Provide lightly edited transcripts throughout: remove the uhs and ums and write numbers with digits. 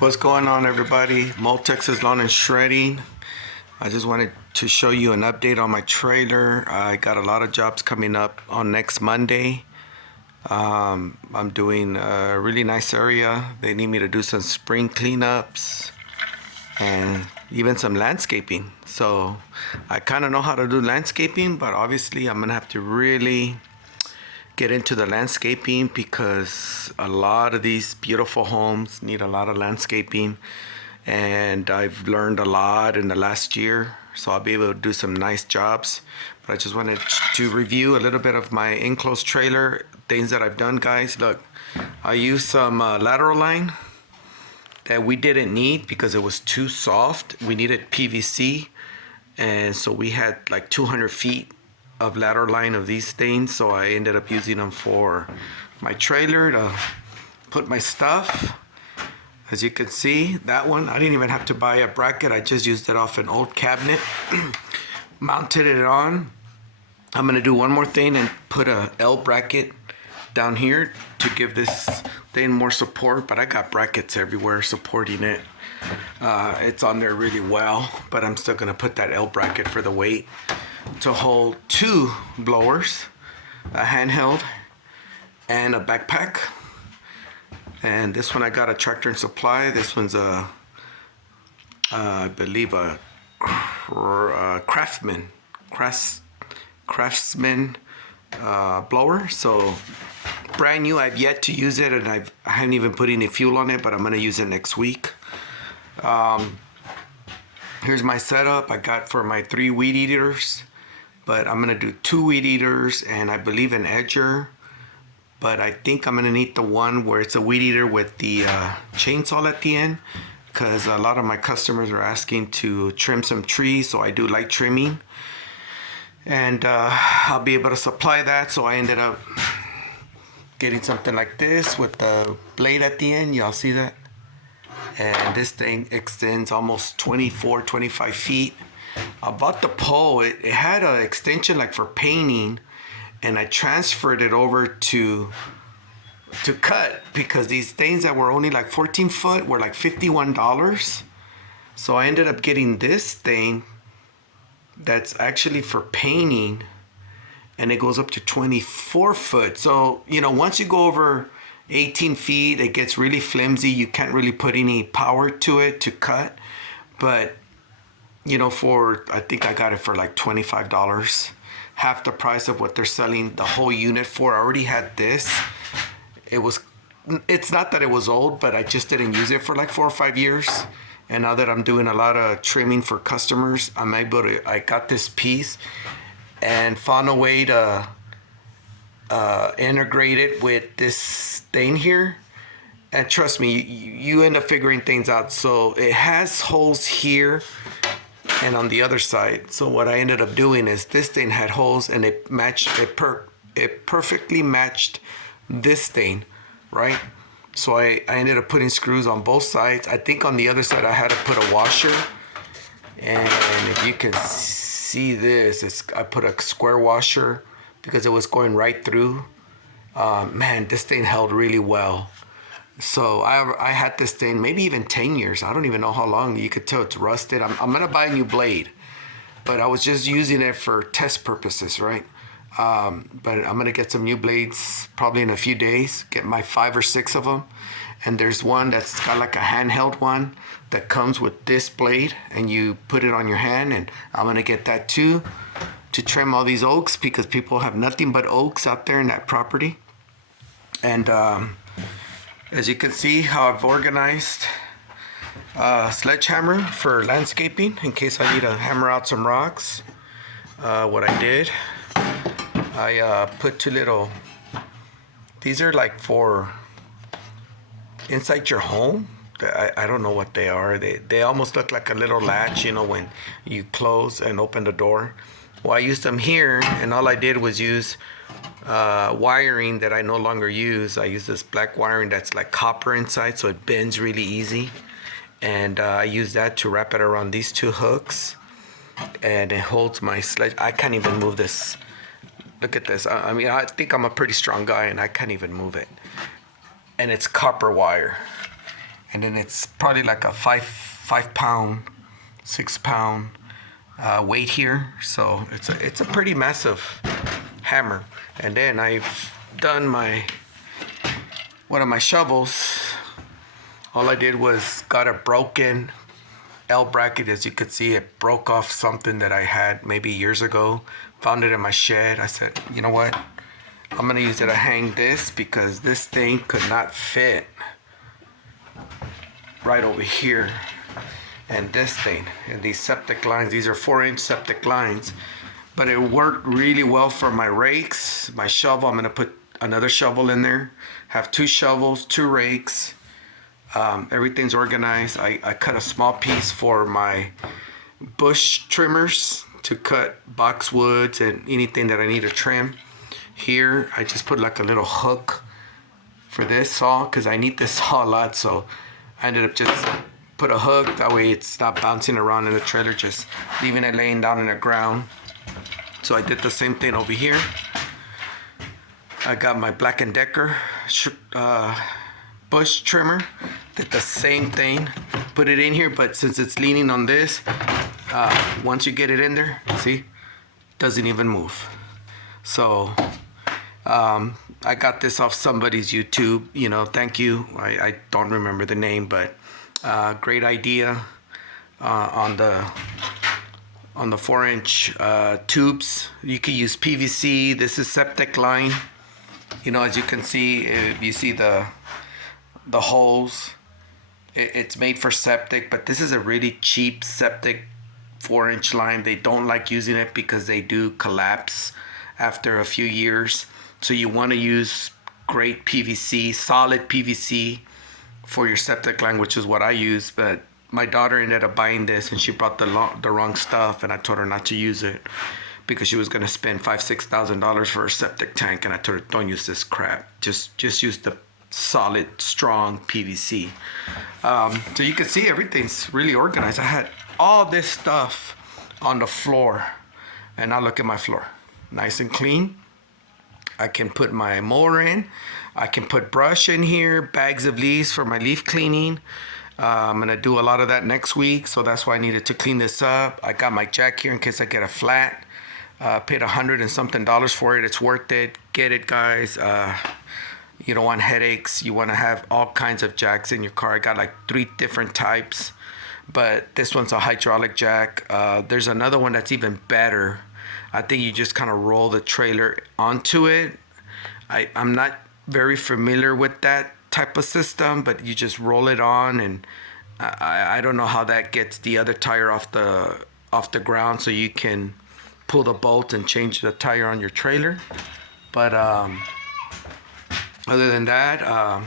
What's going on, everybody? Mow Texas Lawn and Shredding. I just wanted to show you an update on my trailer. I got a lot of jobs coming up on next Monday. I'm doing a really nice area. They need me to do some spring cleanups and even some landscaping. So I kind of know how to do landscaping, but obviously I'm gonna have to really get into the landscaping because a lot of these beautiful homes need a lot of landscaping, and I've learned a lot in the last year, so I'll be able to do some nice jobs. But I just wanted to review a little bit of my enclosed trailer things that I've done, guys. Look, I used some lateral line that we didn't need because it was too soft. We needed PVC, and so we had like 200 feet of lateral line of these things, so I ended up using them for my trailer to put my stuff. As you can see, that one, I didn't even have to buy a bracket. I just used it off an old cabinet, mounted it on. I'm gonna do one more thing and put a L bracket down here to give this thing more support, but I got brackets everywhere supporting it. It's on there really well, but I'm still gonna put that L bracket for the weight to hold two blowers, a handheld and a backpack. And this one I got a Tractor and Supply. This one's I believe a craftsman blower. So brand new. I've yet to use it, and I haven't even put any fuel on it, but I'm gonna use it next week. Here's my setup I got for my 3 weed eaters, but I'm gonna do 2 weed eaters and I believe an edger. But I think I'm gonna need the one where it's a weed eater with the chainsaw at the end, because a lot of my customers are asking to trim some trees, so I do light trimming, and I'll be able to supply that. So I ended up getting something like this with the blade at the end. Y'all see that? And this thing extends almost 25 feet. I bought the pole. It had an extension like for painting, and I transferred it over to cut, because these things that were only like 14 foot were like $51. So I ended up getting this thing that's actually for painting, and it goes up to 24 foot. So, once you go over 18 feet, it gets really flimsy. You can't really put any power to it to cut. But, I think I got it for like $25. Half the price of what they're selling the whole unit for. I already had this. It's not that it was old, but I just didn't use it for like 4 or 5 years. And now that I'm doing a lot of trimming for customers, I got this piece and found a way to integrate it with this thing here. And trust me, you end up figuring things out. So it has holes here and on the other side. So what I ended up doing is this thing had holes, and it perfectly matched this thing, right? So I ended up putting screws on both sides. I think on the other side I had to put a washer, and if you can see this, I put a square washer because it was going right through. Man, this thing held really well. So I had this thing maybe even 10 years. I don't even know how long. You could tell it's rusted. I'm gonna buy a new blade, but I was just using it for test purposes, right? But I'm gonna get some new blades probably in a few days. Get my 5 or 6 of them. And there's one that's got like a handheld one that comes with this blade, and you put it on your hand. And I'm gonna get that too, to trim all these oaks, because people have nothing but oaks out there in that property. And as you can see how I've organized a sledgehammer for landscaping in case I need to hammer out some rocks. What I did, I put 2 little, these are like for inside your home. I don't know what they are. They almost look like a little latch, when you close and open the door. Well, I used them here, and all I did was use wiring that I no longer use. I use this black wiring that's like copper inside, so it bends really easy. And I use that to wrap it around these 2 hooks, and it holds my sledge. I can't even move this. Look at this. I mean, I think I'm a pretty strong guy, and I can't even move it. And it's copper wire. and then it's probably like a 5 pound, 6 pound weight here. So it's a pretty massive hammer. And then I've done one of my shovels. All I did was got a broken L bracket. As you could see, it broke off something that I had maybe years ago. Found it in my shed. I said, you know what? I'm gonna use it to hang this because this thing could not fit right over here. And this thing, and these septic lines, these are 4-inch septic lines. But it worked really well for my rakes, my shovel. I'm gonna put another shovel in there. Have 2 shovels, 2 rakes. Everything's organized. I cut a small piece for my bush trimmers to cut boxwoods and anything that I need to trim. Here, I just put like a little hook for this saw because I need this saw a lot. So I ended up just put a hook. That way it's not bouncing around in the trailer, just leaving it laying down in the ground. So I did the same thing over here. I got my Black & Decker bush trimmer. Did the same thing. Put it in here, but since it's leaning on this, once you get it in there, see, it doesn't even move. So I got this off somebody's YouTube. You know, thank you. I don't remember the name, but great idea on the 4-inch tubes. You can use PVC. This is septic line. You know, as you can see, if you see the holes, it's made for septic, but this is a really cheap septic 4-inch line. They don't like using it because they do collapse after a few years. So you want to use great PVC, solid PVC for your septic line, which is what I use. But my daughter ended up buying this and she brought the wrong stuff, and I told her not to use it because she was going to spend $5,000-$6,000 for a septic tank, and I told her, don't use this crap. Just use the solid, strong PVC. So you can see everything's really organized. I had all this stuff on the floor, and now look at my floor. Nice and clean. I can put my mower in. I can put brush in here, bags of leaves for my leaf cleaning. I'm gonna do a lot of that next week, so that's why I needed to clean this up. I got my jack here in case I get a flat. Paid $100 and something for it. It's worth it. Get it, guys. You don't want headaches. You want to have all kinds of jacks in your car. I got like 3 different types, but this one's a hydraulic jack. There's another one that's even better. I think you just kind of roll the trailer onto it. I'm not very familiar with that type of system, but you just roll it on, and I don't know how that gets the other tire off the ground, so you can pull the bolt and change the tire on your trailer. But other than that,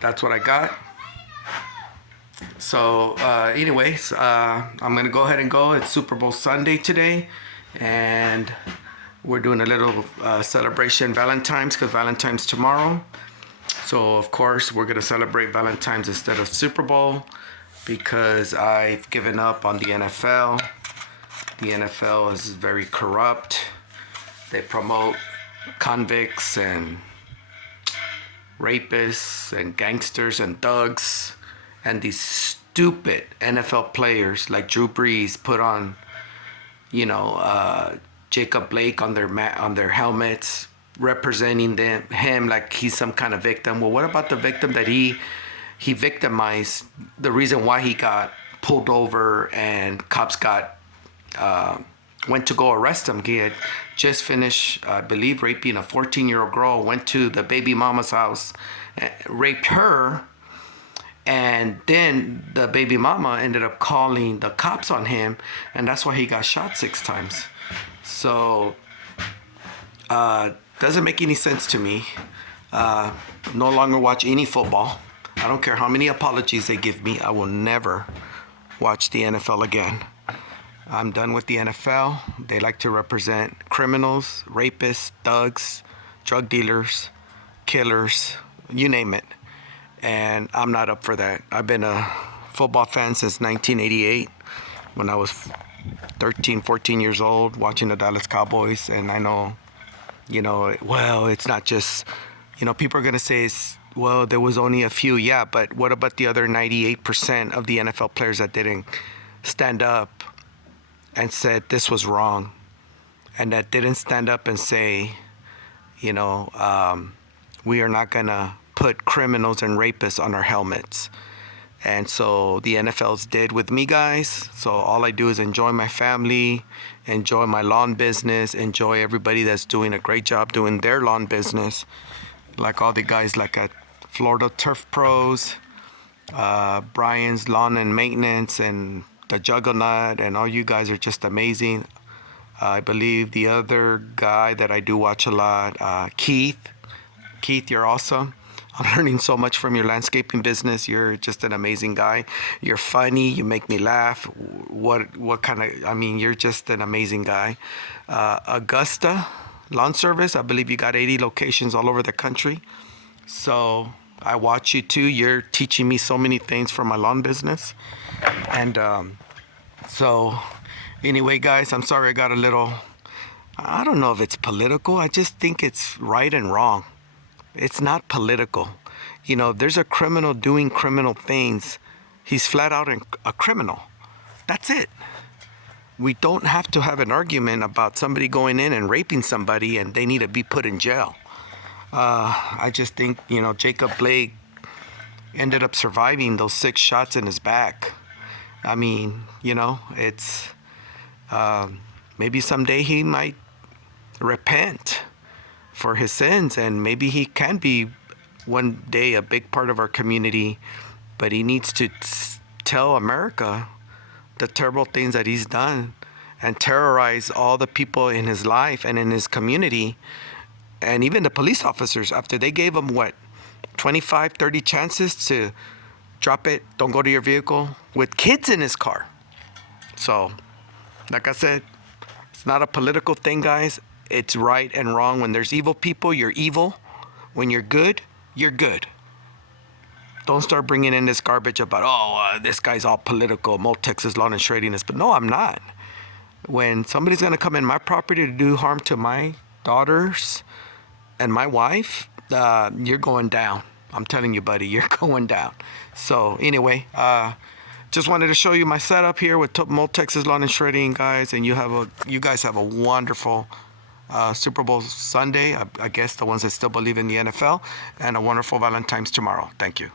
that's what I got. So anyways, I'm gonna go ahead and go. It's Super Bowl Sunday today, and we're doing a little celebration Valentine's, because Valentine's tomorrow. So of course we're gonna celebrate Valentine's instead of Super Bowl, because I've given up on the NFL. The NFL is very corrupt. They promote convicts and rapists and gangsters and thugs, and these stupid NFL players like Drew Brees put on, Jacob Blake on their helmets, representing him like he's some kind of victim. Well, what about the victim that he victimized? The reason why he got pulled over and cops went to go arrest him. He had just finished, I believe, raping a 14-year-old girl, went to the baby mama's house, raped her, and then the baby mama ended up calling the cops on him, and that's why he got shot 6 times. So, doesn't make any sense to me. No longer watch any football. I don't care how many apologies they give me. I will never watch the NFL again. I'm done with the NFL. They like to represent criminals, rapists, thugs, drug dealers, killers, you name it. And I'm not up for that. I've been a football fan since 1988 when I was 13, 14 years old watching the Dallas Cowboys. And I know, well, it's not just, people are going to say it's Well, there was only a few, yeah, but what about the other 98% of the NFL players that didn't stand up and said this was wrong, and that didn't stand up and say, you know, we are not going to put criminals and rapists on our helmets. And so the NFL's did with me, guys. So all I do is enjoy my family, enjoy my lawn business, enjoy everybody that's doing a great job doing their lawn business. Like all the guys like at Florida Turf Pros, Brian's Lawn and Maintenance, and the Juggernaut, and all you guys are just amazing. I believe the other guy that I do watch a lot, Keith. Keith, you're awesome. I'm learning so much from your landscaping business. You're just an amazing guy. You're funny. You make me laugh. What kind of? I mean, you're just an amazing guy. Augusta Lawn Service. I believe you got 80 locations all over the country. So I watch you too. You're teaching me so many things for my lawn business. And so anyway, guys, I'm sorry I got a little. I don't know if it's political. I just think it's right and wrong. It's not political. You know, there's a criminal doing criminal things. He's flat out a criminal. That's it. We don't have to have an argument about somebody going in and raping somebody and they need to be put in jail. I just think, you know, Jacob Blake ended up surviving those 6 shots in his back. I mean, you know, it's maybe someday he might repent for his sins, and maybe he can be one day a big part of our community, but he needs to tell America the terrible things that he's done and terrorize all the people in his life and in his community, and even the police officers after they gave him 25, 30 chances to drop it, don't go to your vehicle, with kids in his car. So, like I said, it's not a political thing, guys. It's right and wrong. When there's evil people, you're evil. When you're good, you're good. Don't start bringing in this garbage about, this guy's all political, Mow Texas Lawn and Shredding this. But no, I'm not. When somebody's going to come in my property to do harm to my daughters and my wife, you're going down. I'm telling you, buddy, you're going down. So anyway, just wanted to show you my setup here with Mow Texas Lawn and Shredding, guys. And you guys have a wonderful Super Bowl Sunday, I guess the ones that still believe in the NFL, and a wonderful Valentine's tomorrow. Thank you.